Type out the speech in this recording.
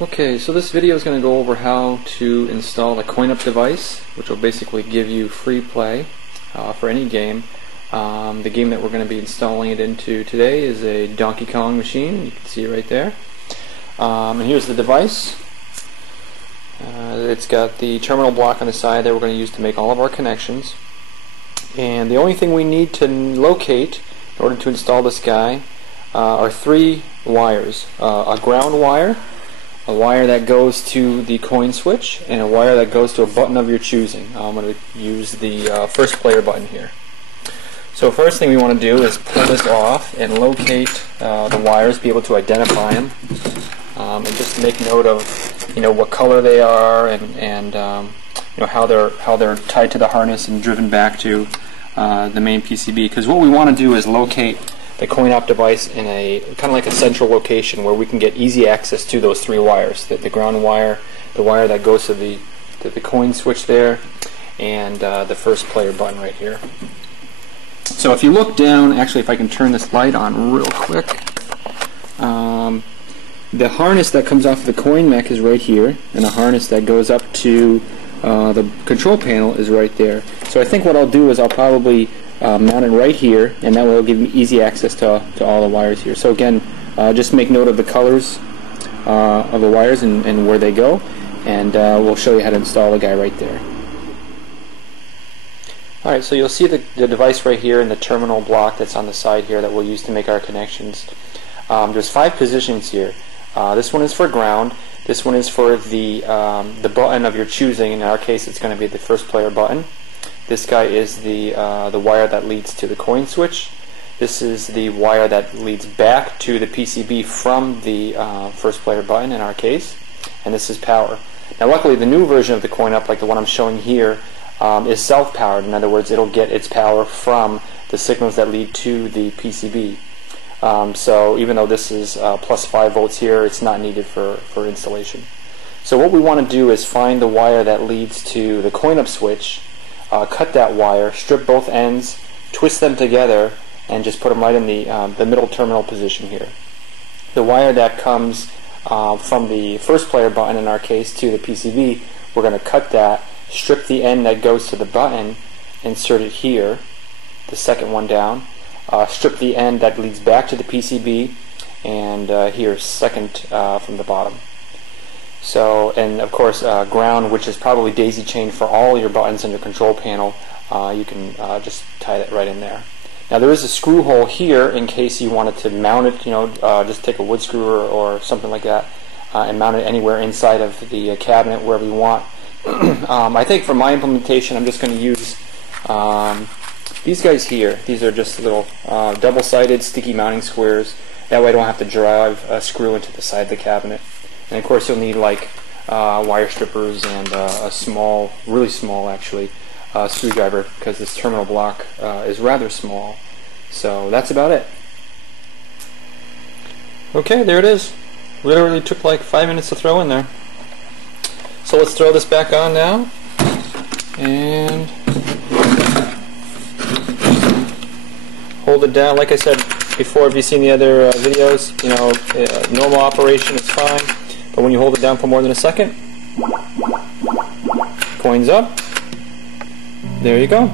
Okay, so this video is going to go over how to install a CoinUp device, which will basically give you free play for any game. The game that we're going to be installing it into today is a Donkey Kong machine. You can see it right there. And here's the device. It's got the terminal block on the side that we're going to use to make all of our connections. And the only thing we need to locate in order to install this guy are three wires. A ground wire, a wire that goes to the coin switch, and a wire that goes to a button of your choosing. I'm going to use the first player button here. So first thing we want to do is pull this off and locate the wires, be able to identify them, and just make note of what color they are and how they're tied to the harness and driven back to the main PCB. Because what we want to do is locate the CoinUp device in a kind of like a central location where we can get easy access to those three wires: the ground wire, the wire that goes to the coin switch there, and the first player button right here. So if you look down, actually, if I can turn this light on real quick, the harness that comes off the coin mech is right here, and the harness that goes up to the control panel is right there. So I think what I'll do is I'll probably mount it right here, and that will give me easy access to all the wires here. So again, just make note of the colors of the wires and where they go, and we'll show you how to install the guy right there. Alright, so you'll see the device right here in the terminal block that's on the side here that we'll use to make our connections. There's 5 positions here. This one is for ground. This one is for the button of your choosing. In our case, it's going to be the first player button. This guy is the wire that leads to the coin switch. This is the wire that leads back to the PCB from the first player button in our case. And this is power. Now luckily the new version of the CoinUp, like the one I'm showing here, is self-powered. In other words, it'll get its power from the signals that lead to the PCB. So even though this is plus 5 volts here, it's not needed for installation. So what we want to do is find the wire that leads to the CoinUp switch, cut that wire, strip both ends, twist them together, and just put them right in the middle terminal position here. The wire that comes from the first player button, in our case, to the PCB, we're going to cut that, strip the end that goes to the button, insert it here, the second one down, strip the end that leads back to the PCB, and here, second from the bottom. So, and of course, ground, which is probably daisy chained for all your buttons in your control panel, you can just tie that right in there. Now there is a screw hole here in case you wanted to mount it, just take a wood screw or something like that and mount it anywhere inside of the cabinet, wherever you want. I think for my implementation I'm just going to use these guys here. These are just little double-sided sticky mounting squares. That way I don't have to drive a screw into the side of the cabinet. And of course you'll need like wire strippers and a small, really small actually, screwdriver, because this terminal block is rather small. So that's about it. Okay, there it is. Literally took like 5 minutes to throw in there. So let's throw this back on now, and hold it down. Like I said before, if you've seen the other videos, normal operation is fine, but when you hold it down for more than a second, coins up. There you go.